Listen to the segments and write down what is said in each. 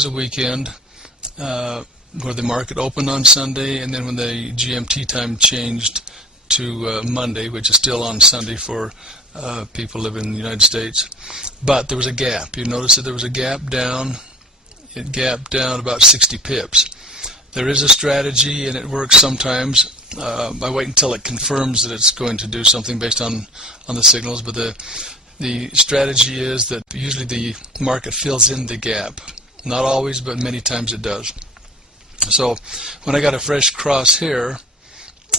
is a weekend where the market opened on Sunday, and then when the GMT time changed to Monday, which is still on Sunday for people living in the United States. But there was a gap. You notice that there was a gap down. It gapped down about 60 pips. There is a strategy, and it works sometimes. I wait until it confirms that it's going to do something based on the signals, but the strategy is that usually the market fills in the gap. Not always, but many times it does. So when I got a fresh cross here,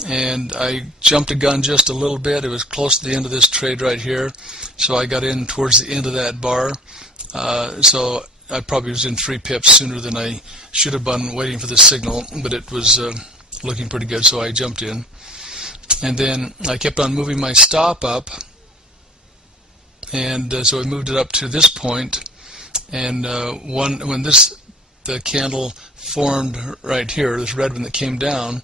and I jumped a gun just a little bit, it was close to the end of this trade right here, so I got in towards the end of that bar. So I probably was in 3 pips sooner than I should have been waiting for the signal, but it was looking pretty good, so I jumped in. And then I kept on moving my stop up, and so I moved it up to this point, and when the candle formed right here, this red one that came down,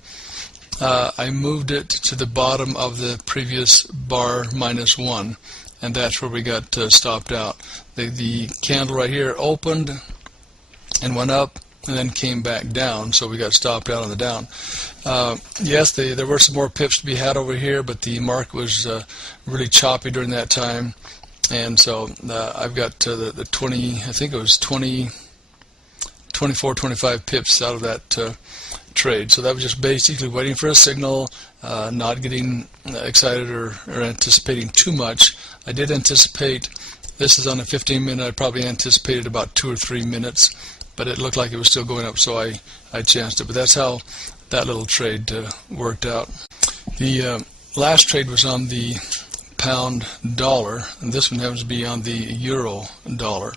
I moved it to the bottom of the previous bar -1, and that's where we got stopped out. The candle right here opened and went up and then came back down, so we got stopped out on the down. Yes, there were some more pips to be had over here, but the market was really choppy during that time, and so I've got the 20, I think it was 24, 25 pips out of that trade. So that was just basically waiting for a signal, not getting excited or anticipating too much. I did anticipate, this is on a 15-minute, I probably anticipated about 2 or 3 minutes, but it looked like it was still going up, so I chanced it. But that's how that little trade worked out. The last trade was on the pound dollar, and this one happens to be on the euro dollar.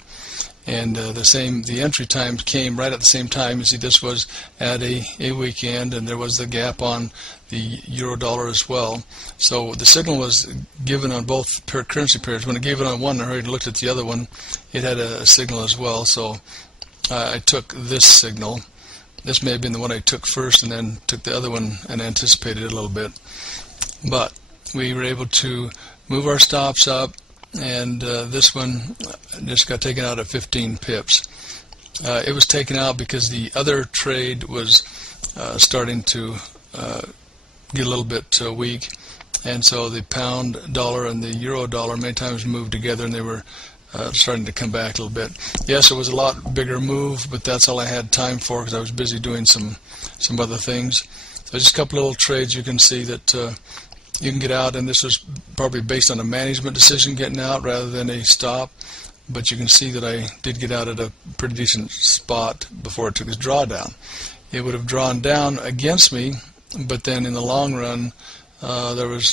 And the entry time came right at the same time. You see, this was at a weekend, and there was the gap on the euro dollar as well. So the signal was given on both currency pairs. When it gave it on one, I hurried and looked at the other one. It had a signal as well. So I took this signal. This may have been the one I took first, and then took the other one and anticipated it a little bit. But we were able to move our stops up, and this one just got taken out at 15 pips. It was taken out because the other trade was starting to get a little bit weak, and so the pound dollar and the euro dollar many times moved together, and they were starting to come back a little bit. Yes, it was a lot bigger move, but that's all I had time for because I was busy doing some other things. So just a couple little trades you can see that you can get out, and this was probably based on a management decision getting out rather than a stop, but you can see that I did get out at a pretty decent spot before it took its drawdown. It would have drawn down against me, but then in the long run there was